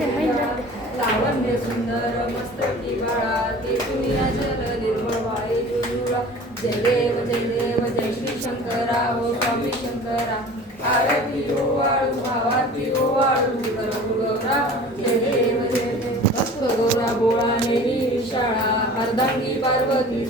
लावण्य सुंदर मस्तकी बाळा ते दुनिया जल निर्मळ वाळी जुजुळा जय देव जय श्री शंकरा हो स्वामी शंकरा आरती ओवाळू भावाती ओवाळू गौरा जय देव भक्त गौरा बोळा नेरी शाळा अर्धांगी पार्वती